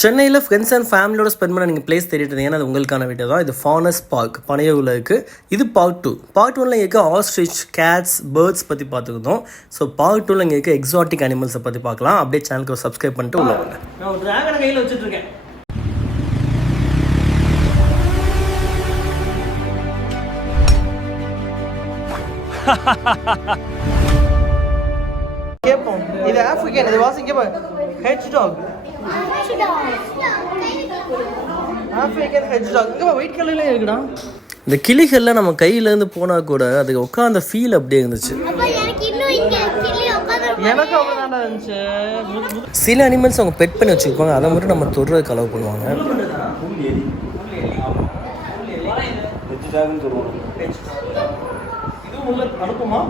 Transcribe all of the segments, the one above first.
சென்னையில் friends and ஃபேமிலியோட spend பண்ண நீங்கள் பிளேஸ் தேடிட்டு இருந்தீங்கன்னா அது உங்களுக்கான வீடியோ தான். இது ஃபானஸ் பார்க் பனையூரில் இருக்குது. இது பார்ட் 2. பார்ட் 1ல் இருக்க ஆஸ்ட்ரிச், கேட்ஸ், பேர்ட்ஸ் பற்றி பார்த்துக்கிட்டோம். ஸோ பார்ட் 2ல் இங்கே இருக்க எக்ஸாட்டிக் அனிமல்ஸை பற்றி பார்க்கலாம். அப்படியே சேனலுக்கு சப்ஸ்கிரைப் பண்ணிட்டு உள்ள வாங்க. நான் ஒரு டிராகனை கையில் வச்சுட்ருக்கேன். கேட்போம், இது ஆஃப்ரிக்கன், இது வாசிங்க hedgehog. African hedgehog இங்கே ஒயிட் கலர்ல இருக்குடா. இந்த கிளிகள்ல நம்ம கையிலேருந்து போனால் கூட அதுக்கு உட்காந்த ஃபீல் அப்படியே இருந்துச்சு. எனக்கு அவ்வளோதான் இருந்துச்சு. சில அனிமல்ஸ் அவங்க பெட் பண்ணி வச்சுருப்பாங்க, அதை மட்டும் நம்ம தொடுறதுக்கு அலோவ் பண்ணுவாங்க. அனுப்புமா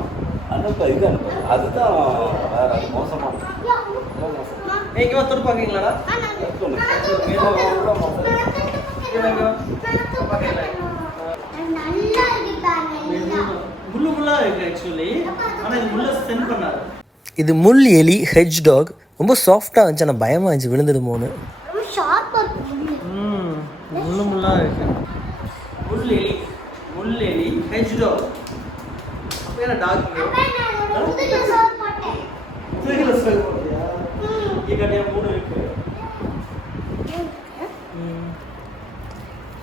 அதுதான் மோசமான நீங்க தொட்டு பாக்கீங்களாடா? இது முள் எலி ஹெட்ஜ் டாக். ரொம்ப சாஃப்டா இருந்துச்சு, ஆனால் பயமா இருந்துச்சு விழுந்துடுமோன்னு. முள்ளு முள்ளா இருக்கு. முள் எலி ஹெட்ஜ் டாக். அப்ப டாக்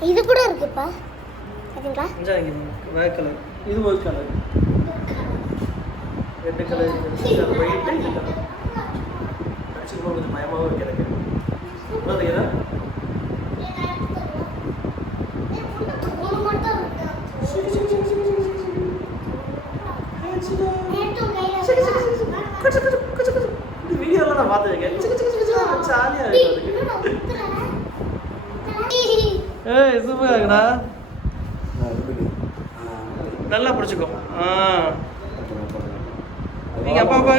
இது கூட இருக்குப்பா. பாத்தீங்களா? ஒயிட் கலர், இது ஒயிட் கலர், ரெட் கலர், இது ஒயிட், இது கலர். ஆக்சுவலி கொஞ்சம் பயமாவும் இருக்கு எனக்கு. பாத்தீங்களா? வீடியோலாம் நான் பார்த்துருக்கேன். ஜாலியாக இருக்கு. ஏய் சூப்பராக இருக்குண்ணா, நல்லா பிடிச்சிக்கோ. நீங்கள் அப்பா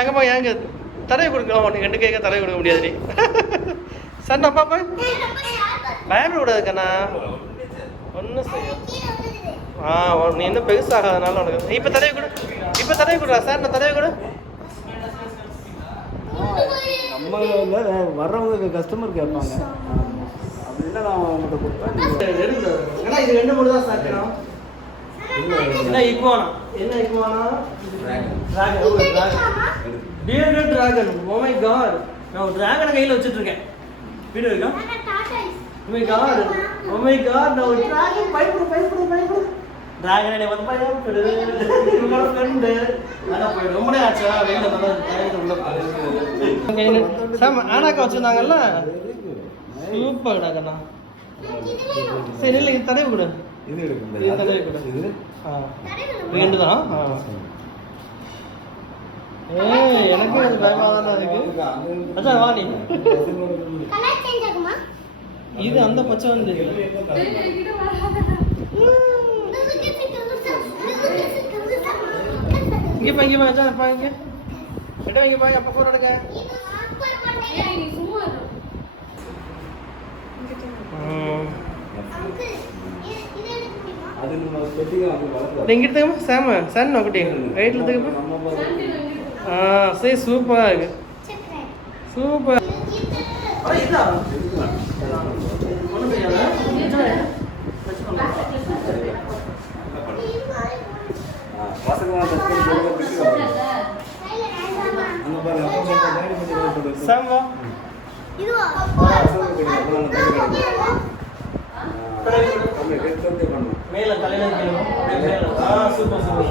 எங்கப்பா ஏங்க தடவை கொடுக்கலாம். ஒன்று ரெண்டு கேட்க தடவை கொடுக்க முடியாது. நீ சன் அப்பா பயப்படக்கூடாது கண்ணா, ஒன்றும் செய்ய. நீ இன்னும் பெருசாகாதனால உனக்கு இப்போ தடவை கொடு. இப்போ தடவை கொடுறா சார், நான் தடவை கொடு. நம்ம வர்றவங்க கஸ்டமர் கேட்பாங்க, அப்படின்னா நான் அவங்கள்ட்ட கொடுப்பேன். இது ரெண்டு மூணு தான் சாப்பிடணும். என்ன இக்குவானா? என்ன iguana? Dear dragon. Oh my God, நான் ஒரு டிராகனை கையில் வச்சுட்ருக்கேன். வீடியோ இருக்கா? Oh my God, oh my God, நான் ஒரு டிராகன். பயப்படு டிராகனை வந்து பயப்படு. இவங்களோட ஃப்ரெண்டு நல்லா போயிடும். ரொம்ப ஆச்சா வெளியில் உள்ள சார் ஆனாக்கா வச்சுருந்தாங்கல்ல. சூப்பர் டாகண்ணா. சரி இல்லை, இது தடவை கொடு. இது தடவை கொடு. ரெண்டு தான். எனக்கு பயமாக தானே இருக்கு. அச்சா வா நீ. இது அந்த பச்சை வந்து இங்கே அச்சா இருப்பா. இங்கே இங்கே பாய் அப்பா ஃபோன் எடுங்க. இங்கே எடுத்துக்கமா சாம சன் ஒக்கட்டி ரைட்டில் எடுத்துக்கப்பா. சரி சூப்பராக இருக்கு, சூப்பர். சாம்பா மேல தலையில சூப்பர் சூப்பர்.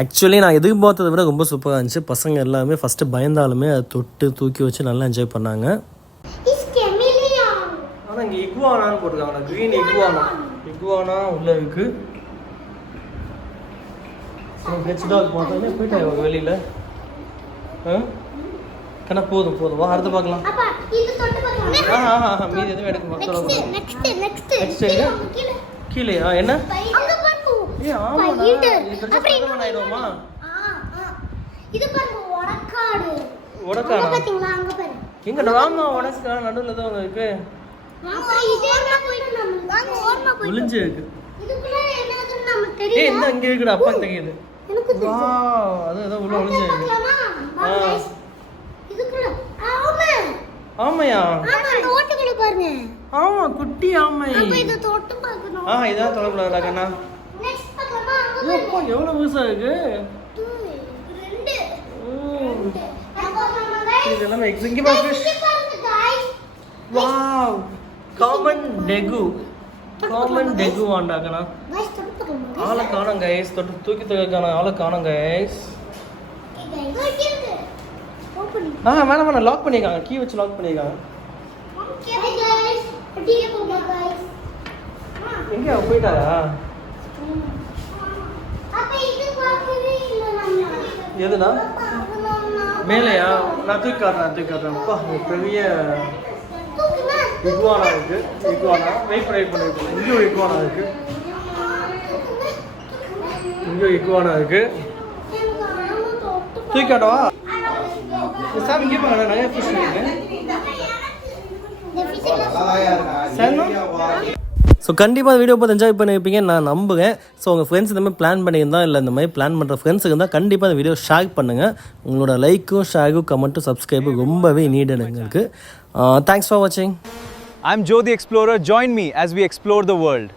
ஆக்சுவலி நான் எதிர்பார்த்ததை விட ரொம்ப சூப்பராக இருந்துச்சு. பசங்க எல்லாமே ஃபஸ்ட்டு பயந்தாலுமே அதை தொட்டு தூக்கி வச்சு நல்லா என்ஜாய் பண்ணாங்க. ஆனால் இங்கே இக்குவானான்னு போட்டிருக்காங்க, க்ரீன் இக்குவானா உள்ளே இருக்கு. ஹெட்ஜ் டாக் பார்த்தோன்னே போயிட்டாங்க வெளியில். கண்ணா போதும் வா, அடுத்து பார்க்கலாம். மீதி எதுவும் எடுக்க மாட்டோம். கீழேயா என்ன? ஆமாடா, இது பாருங்க, ஒடக்காடு. ஒடக்காடா பாத்தீங்களா? அங்க பாரு. எங்க ட்ராமா உடச்சுக்கா நடுவில் தான் ஒன்று இருக்கு ஒளிஞ்சு இருக்கு. ஏய் இந்த இங்கே இருக்குடா அப்பா தெரியுது. அது ஏதோ உள்ள ஒளிஞ்சு இருக்கு. ஆமையா? ஆமா குட்டி ஆமை. இதான் தொடக்கூடாதுடா கண்ணா. அப்பா எவ்வளோ புதுசா இருக்கு. இது எல்லாமே எக்ஸிங்கிமா ஃபிஷ். வாவ் காமன் டெகு வாண்டாக்கண்ணா. ஆளை காணோம் கைஸ். தூக்கி தூக்கான ஆளை காணோம் கைஸ். வேணாம் லாக் பண்ணியிருக்காங்க. கீ வச்சு லாக் பண்ணியிருக்காங்க. எங்கே போயிட்டாரா? எதுனா மேலையா? நான் தூக்கி காட்டுறேன். அப்பா பெரிய இக்வானா இருக்கு. வெயிட் பண்ணி இங்கேயும் இக்வானா இருக்கு. தூக்கி காட்டவா? சாமி இங்கே பாருங்க நிறைய ஃபிஷ் இருக்கு. ஸோ கண்டிப்பாக வீடியோ பார்த்து என்ஜாய் பண்ணியிருப்பீங்க நான் நம்புகிறேன். ஸோ உங்கள் ஃப்ரெண்ட்ஸ் இந்த மாதிரி பிளான் பண்ணியிருந்தா இல்லை இந்த மாதிரி பிளான் பண்ணுற ஃப்ரெண்ட்ஸுக்கு இருந்தால் கண்டிப்பாக இந்த வீடியோ ஷேர் பண்ணுங்கள். உங்களோட லைக்கும் ஷேரும் கமெண்ட்டும் சப்ஸ்கிரைபும் ரொம்பவே நீடட் எங்களுக்கு. தேங்க்ஸ் ஃபார் வாட்சிங். I'm Joe the Explorer. Join me as we explore the world.